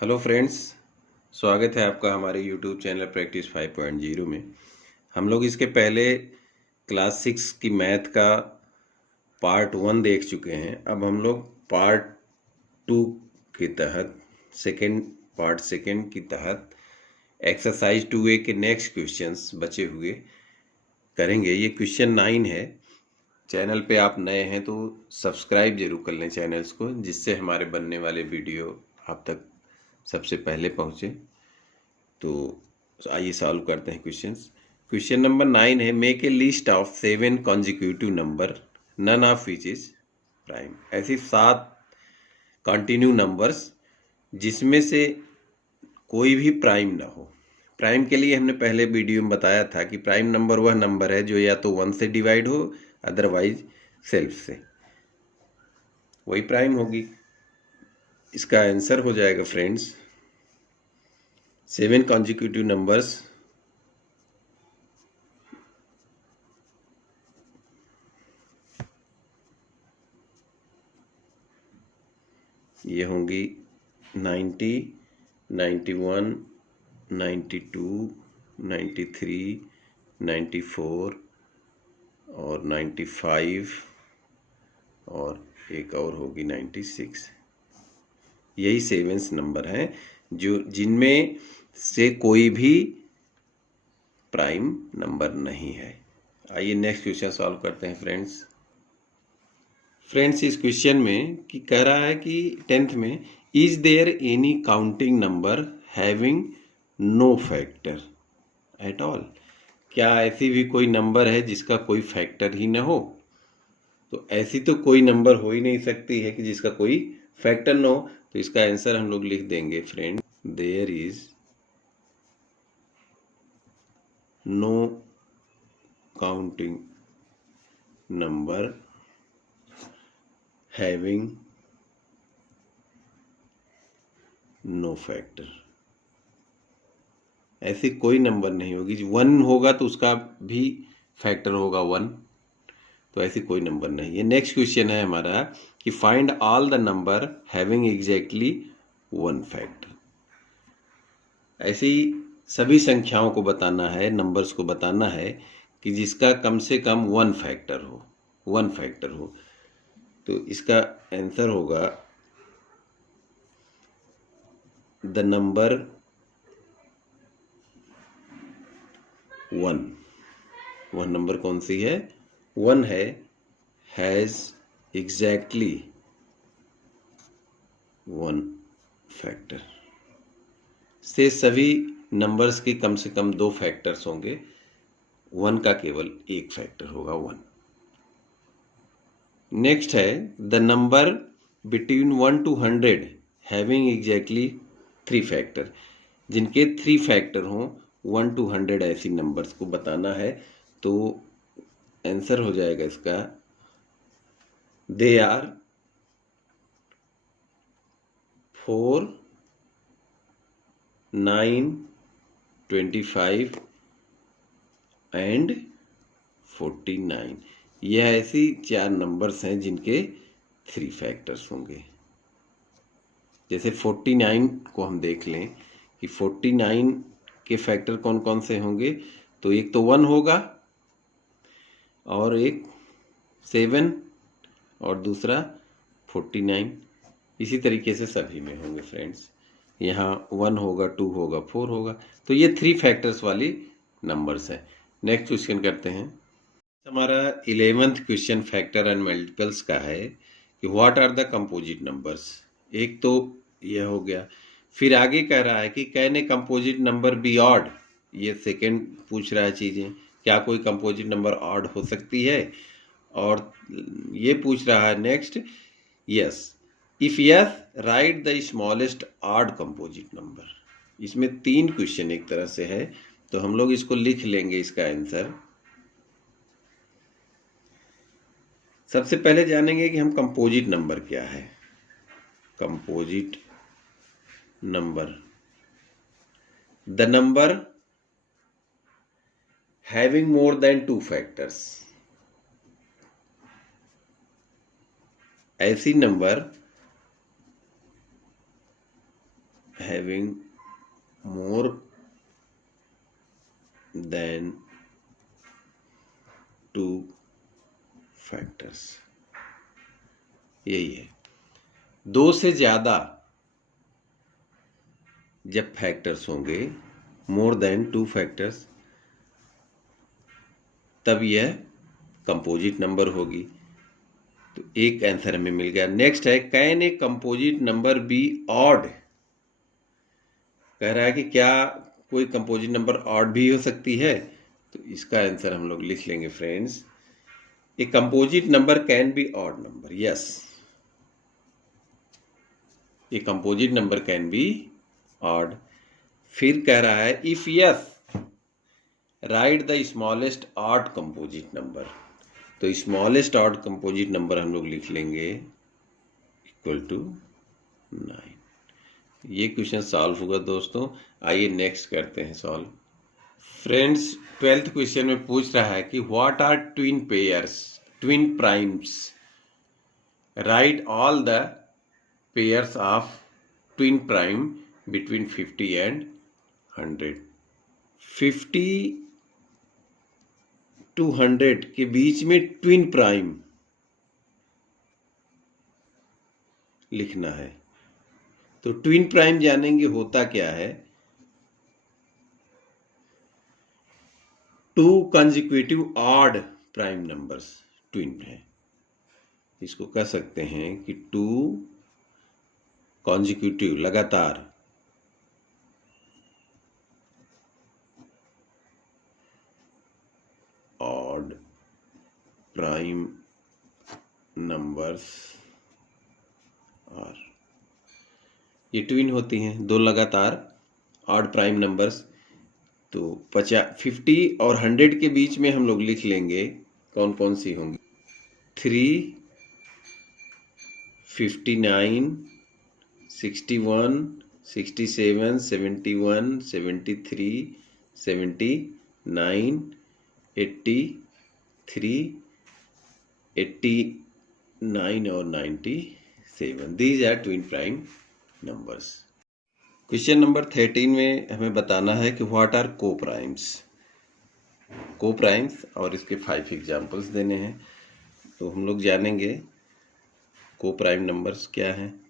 Hello friends, स्वागत है आपका हमारे यूट्यूब चैनल प्रैक्टिस 5.0 में। हम लोग इसके पहले क्लास 6 की मैथ का पार्ट 1 देख चुके हैं। अब हम लोग पार्ट 2 के तहत पार्ट सेकेंड की तहत एक्सरसाइज 2A के नेक्स्ट क्वेश्चंस बचे हुए करेंगे। ये क्वेश्चन 9 है। चैनल पे आप नए हैं तो सब्सक्राइब जरूर कर लें चैनल्स को, जिससे हमारे बनने वाले वीडियो आप तक सबसे पहले पहुँचे। तो आइए सॉल्व करते हैं क्वेश्चंस। क्वेश्चन नंबर 9 है, make a list of 7 consecutive number none of which is prime. ऐसी 7 कॉन्टिन्यू नंबर्स जिसमें से कोई भी प्राइम ना हो। प्राइम के लिए हमने पहले वीडियो में बताया था कि प्राइम नंबर वह नंबर है जो या तो 1 से डिवाइड हो, अदरवाइज सेल्फ से, वही प्राइम होगी। इसका आंसर हो जाएगा फ्रेंड्स 7 कॉन्जिक्यूटिव नंबर्स ये होंगी 90, 91, 92, 93, 94 और 95 और एक और होगी 96। यही 7 नंबर हैं जो जिनमें से कोई भी प्राइम नंबर नहीं है। आइए नेक्स्ट क्वेश्चन सॉल्व करते हैं फ्रेंड्स इस क्वेश्चन में कि कह रहा है कि 10th में, is there any counting number having no factor at all. क्या ऐसी भी कोई नंबर है जिसका कोई फैक्टर ही ना हो? तो ऐसी तो कोई नंबर हो ही नहीं सकती है कि जिसका कोई फैक्टर ना हो। तो इसका आंसर हम लोग लिख देंगे friend, there is no counting number having no factor. ऐसी कोई नंबर नहीं होगी। 1 होगा तो उसका भी फैक्टर होगा 1, तो ऐसी कोई नंबर नहीं है। नेक्स्ट क्वेश्चन है हमारा कि find all the number having exactly 1 factor. ऐसी सभी संख्याओं को बताना है, नंबर्स को बताना है कि जिसका कम से कम 1 फैक्टर हो, 1 फैक्टर हो। तो इसका आंसर होगा द नंबर 1। वह नंबर कौन सी है? 1 है। Has exactly 1 factor. से सभी नंबर्स के कम से कम 2 फैक्टर्स होंगे, 1 का केवल 1 फैक्टर होगा 1। नेक्स्ट है the number between 1 to 100 having exactly 3 factor. जिनके 3 फैक्टर हों 1 to 100 ऐसी नंबर्स को बताना है। तो आंसर हो जाएगा इसका दे आर 4, 9, 25 एंड 49। यह ऐसी 4 नंबर्स हैं जिनके 3 फैक्टर्स होंगे। जैसे 49 को हम देख लें कि 49 के फैक्टर कौन कौन से होंगे। तो एक तो 1 होगा और एक 7 और दूसरा 49। इसी तरीके से सभी में होंगे फ्रेंड्स। यहाँ 1 होगा, 2 होगा, 4 होगा। तो ये 3 फैक्टर्स वाली नंबर्स हैं। नेक्स्ट क्वेश्चन करते हैं। हमारा 11th question factor and multiples का है कि what are the composite numbers. एक तो यह हो गया। फिर आगे कह रहा है कि can a composite number be odd. ये सेकंड पूछ रहा है चीजें, क्या कोई कंपोजिट नंबर ऑड हो सकती है? और ये पूछ रहा है next, yes if yes right the smallest odd composite number. इसमें 3 क्वेश्चन एक तरह से है, तो हम लोग इसको लिख लेंगे इसका आंसर। सबसे पहले जानेंगे कि हम कंपोजिट नंबर क्या है। Composite number, the number having more than 2 factors. ऐसी number having more than 2 factors, यही है। 2 से ज्यादा जब फैक्टर्स होंगे, मोर देन 2 फैक्टर्स, तब यह कंपोजिट नंबर होगी। तो एक आंसर हमें मिल गया। नेक्स्ट है, can a composite number be odd. कह रहा है कि क्या कोई कंपोजिट नंबर ऑड भी हो सकती है। तो इसका आंसर हम लोग लिख लेंगे friends, A composite number can be odd number. Yes, A composite number can be odd. फिर कह रहा है, if yes right the smallest odd composite number. तो स्मॉलेस्ट ऑड कंपोजिट नंबर हम लोग लिख लेंगे इक्वल टू 9। ये क्वेश्चन सॉल्व होगा दोस्तों। आइए नेक्स्ट करते हैं सॉल्व। फ्रेंड्स, 12th क्वेश्चन में पूछ रहा है कि what are twin pairs, twin primes. Write all the pairs of twin prime between 50 and 100। 50 to 100 के बीच में ट्विन प्राइम लिखना है। तो ट्विन प्राइम जानेंगे होता क्या है। 2 consecutive odd prime numbers twin है। इसको कह सकते हैं कि 2 कंसेक्यूटिव लगातार ऑड प्राइम नंबर्स आर, ये ट्विन होती हैं, 2 लगातार ऑड प्राइम नंबर्स। तो 50 और 100 के बीच में हम लोग लिख लेंगे कौन कौन सी होंगी। 3, 59, 61, 67, 71, 73, 79, 83, 89 और 97। These are twin prime numbers. Question number 13 में हमें बताना है कि what are co primes. Co primes और इसके 5 एग्जाम्पल्स देने हैं। तो हम लोग जानेंगे को प्राइम नंबर्स क्या हैं।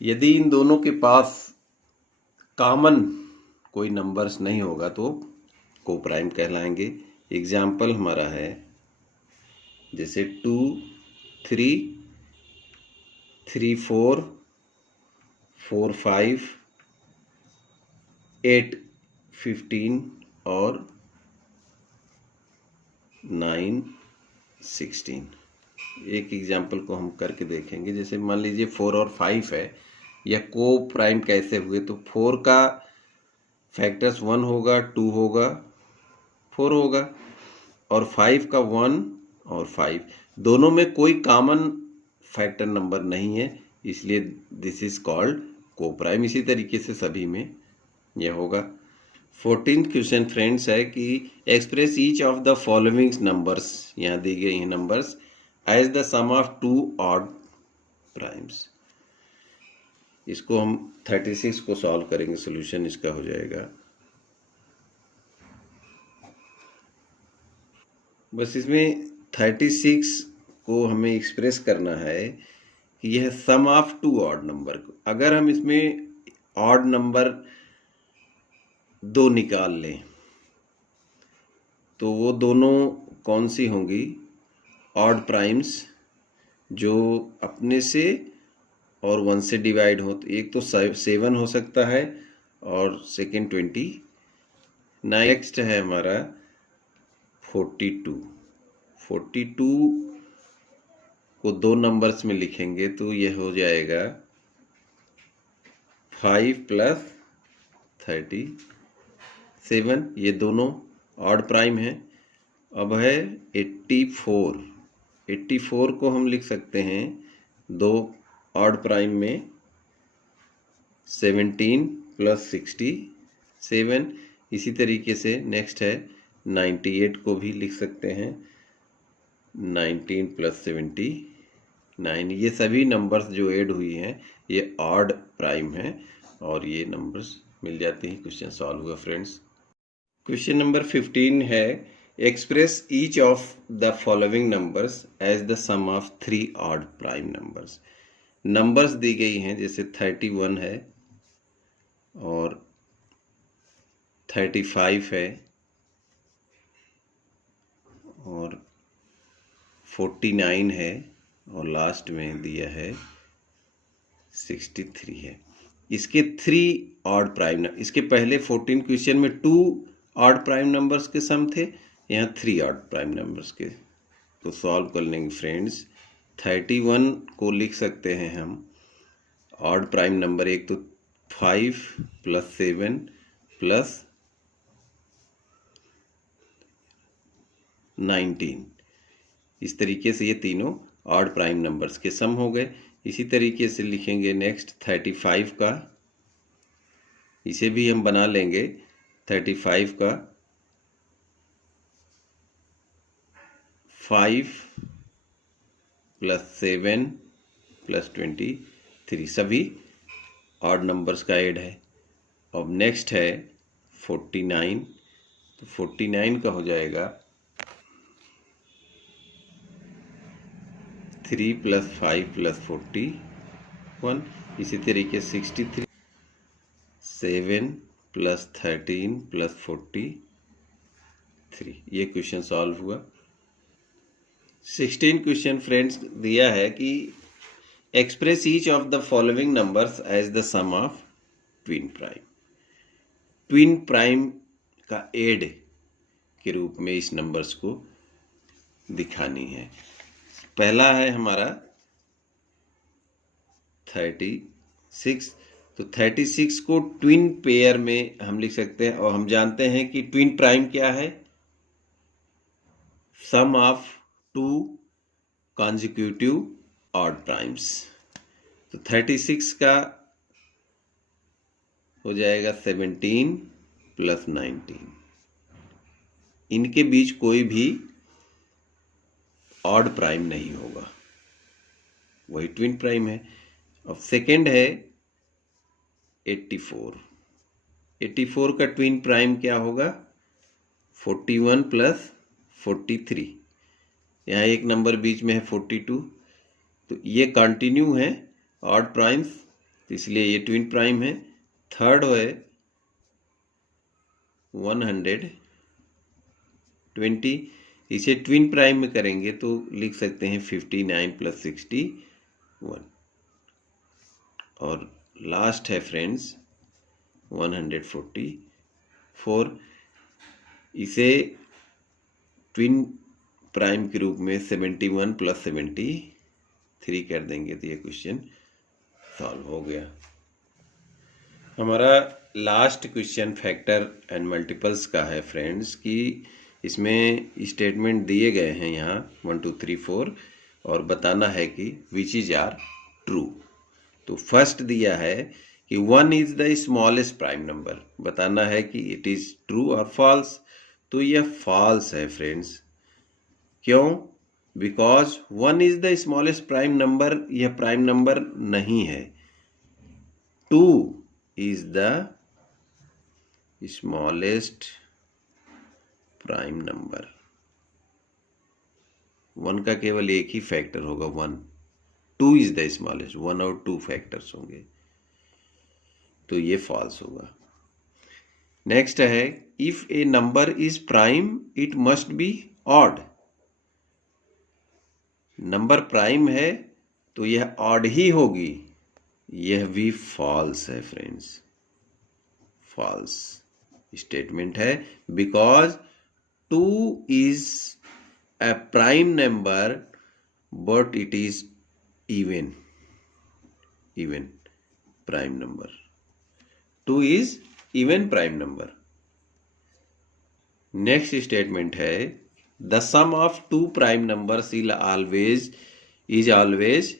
यदि इन दोनों के पास कॉमन कोई नंबर्स नहीं होगा तो को प्राइम कहलाएंगे। एग्जाम्पल हमारा है जैसे 2, 3, 3, 4, 4, 5, 8, 15 और 9, 16। एक एग्जाम्पल को हम करके देखेंगे। जैसे मान लीजिए 4 और 5 है, या को प्राइम कैसे हुए। तो 4 का फैक्टर्स 1 होगा, 2 होगा, 4 होगा, और 5 का 1 और 5, दोनों में कोई कॉमन फैक्टर नंबर नहीं है, इसलिए दिस इज कॉल्ड को प्राइम। इसी तरीके से सभी में यह होगा। 14th क्वेश्चन फ्रेंड्स है कि express each of the following numbers, यहाँ दी गई हैं numbers, as the sum of 2 odd primes. इसको हम 36 को सॉल्व करेंगे, सोल्यूशन इसका हो जाएगा। बस इसमें 36 को हमें एक्सप्रेस करना है कि यह सम ऑफ 2 ऑड नंबर को, अगर हम इसमें ऑड नंबर 2 निकाल लें तो वो दोनों कौन सी होंगी, ऑड प्राइम्स, जो अपने से और 1 से डिवाइड हो। तो एक तो 7 हो सकता है और सेकेंड 20। नेक्स्ट है हमारा 42। 42 को 2 नंबर्स में लिखेंगे तो यह हो जाएगा 5 + 37। ये दोनों ऑड प्राइम है। अब है 84। 84 को हम लिख सकते हैं 2 ऑड प्राइम में, 17 + 67। इसी तरीके से नेक्स्ट है 98 को भी लिख सकते हैं 19 + 79। 9, ये सभी नंबर्स जो ऐड हुई हैं ये ऑड प्राइम हैं और ये नंबर्स मिल जाती हैं। क्वेश्चन सॉल्व हुआ फ्रेंड्स। क्वेश्चन नंबर 15 है, express each of the following numbers as the sum of 3 odd prime numbers. Numbers दी गई हैं, जैसे 31 है और 35 है और 49 है और लास्ट में दिया है 63 है। इसके 3 ऑड प्राइम, इसके पहले 14 क्वेश्चन में 2 ऑड प्राइम नंबर्स के सम थे, यहाँ 3 ऑड प्राइम नंबर्स के। तो सॉल्व कर लेंगे फ्रेंड्स। 31 को लिख सकते हैं हम ऑड प्राइम नंबर, एक तो 5 + 7 + 19, इस तरीके से ये तीनों ऑड प्राइम नंबर्स के सम हो गए। इसी तरीके से लिखेंगे नेक्स्ट 35 का, इसे भी हम बना लेंगे। 35 का 5 + 7 + 23, सभी ऑड नंबर्स का ऐड है। अब नेक्स्ट है 49, तो 49 का हो जाएगा 3 + 5 + 41। इसी तरीके 63, 7 + 13 + 43। ये क्वेश्चन सॉल्व हुआ। 16 क्वेश्चन फ्रेंड्स दिया है कि express each of the following numbers as the sum of twin prime. Twin prime का एड के रूप में इस नंबर्स को दिखानी है। पहला है हमारा 36, तो 36 को ट्विन पेयर में हम लिख सकते हैं और हम जानते हैं कि ट्विन प्राइम क्या है, सम ऑफ 2 कॉन्जिक्यूटिव ऑड प्राइम्स। तो 36 का हो जाएगा 17 + 19, इनके बीच कोई भी ऑड प्राइम नहीं होगा, वही ट्विन प्राइम है। अब सेकेंड है 84, 84 का ट्विन प्राइम क्या होगा, 41 + 43, यहाँ एक नंबर बीच में है 42, तो ये कंटिन्यू है ऑड प्राइम्स, तो इसलिए ये ट्विन प्राइम है। थर्ड है 120, इसे ट्विन प्राइम में करेंगे तो लिख सकते हैं 59 + 61। और लास्ट है फ्रेंड्स 144, इसे ट्विन प्राइम के रूप में 71 + 73 कर देंगे तो ये क्वेश्चन सॉल्व हो गया। हमारा last question factor and multiples का है फ्रेंड्स, कि इसमें स्टेटमेंट दिए गए हैं यहाँ 1 2 3 4 और बताना है कि विच इज आर ट्रू। तो फर्स्ट दिया है कि 1 is the smallest prime number, बताना है कि इट इज ट्रू और फॉल्स। तो यह फॉल्स है फ्रेंड्स। क्यों? Because 1 is the smallest prime number, यह प्राइम नंबर नहीं है। 2 is the smallest prime number, 1 का केवल एक ही फैक्टर होगा 1, 2 is the smallest, 1 और 2 फैक्टर्स होंगे, तो ये फॉल्स होगा। नेक्स्ट है if A number is prime it must be odd, number prime है तो यह ऑड ही होगी, यह भी फॉल्स है फ्रेंड्स, फॉल्स स्टेटमेंट है। Because 2 is a prime number but it is even prime number, 2 is even prime number। next statement है the sum of 2 prime numbers is always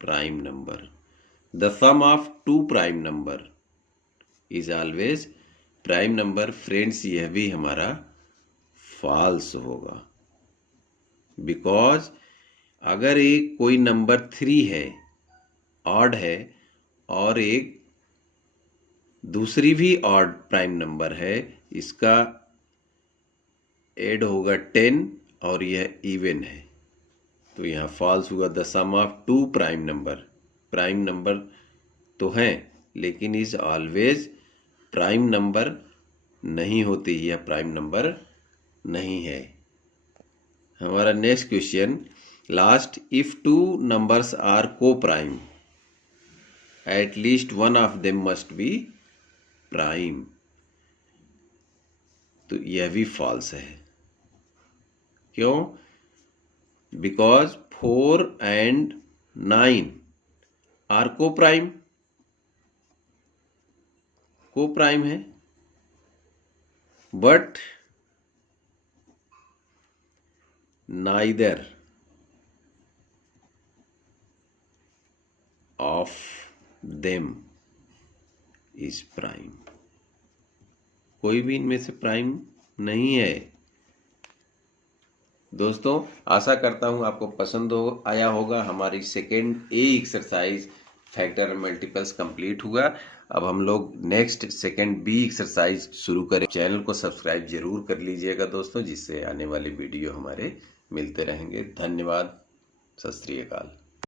prime number, the sum of 2 prime number is always prime number। Friends यह भी हमारा false होगा, because अगर एक कोई number 3 है, odd है, और एक दूसरी भी ऑड प्राइम नंबर है, इसका ऐड होगा 10 और यह इवन है, तो यहाँ फॉल्स हुआ। The sum of two prime number तो हैं लेकिन इज ऑलवेज प्राइम नंबर नहीं होती, यह प्राइम नंबर नहीं है। हमारा next question last, if two numbers are coprime at least one of them must be prime, तो यह भी फॉल्स है। क्यों? Because 4 and 9 are coprime है, but neither of them is prime, कोई भी इनमें से प्राइम नहीं है। दोस्तों आशा करता हूं आपको पसंद आया होगा। हमारी सेकेंड ए एक्सरसाइज फैक्टर और मल्टीपल्स कंप्लीट हुआ। अब हम लोग नेक्स्ट सेकेंड बी एक्सरसाइज शुरू करें। चैनल को सब्सक्राइब जरूर कर लीजिएगा दोस्तों, जिससे आने वाले वीडियो हमारे मिलते रहेंगे। धन्यवाद। सत श्री अकाल।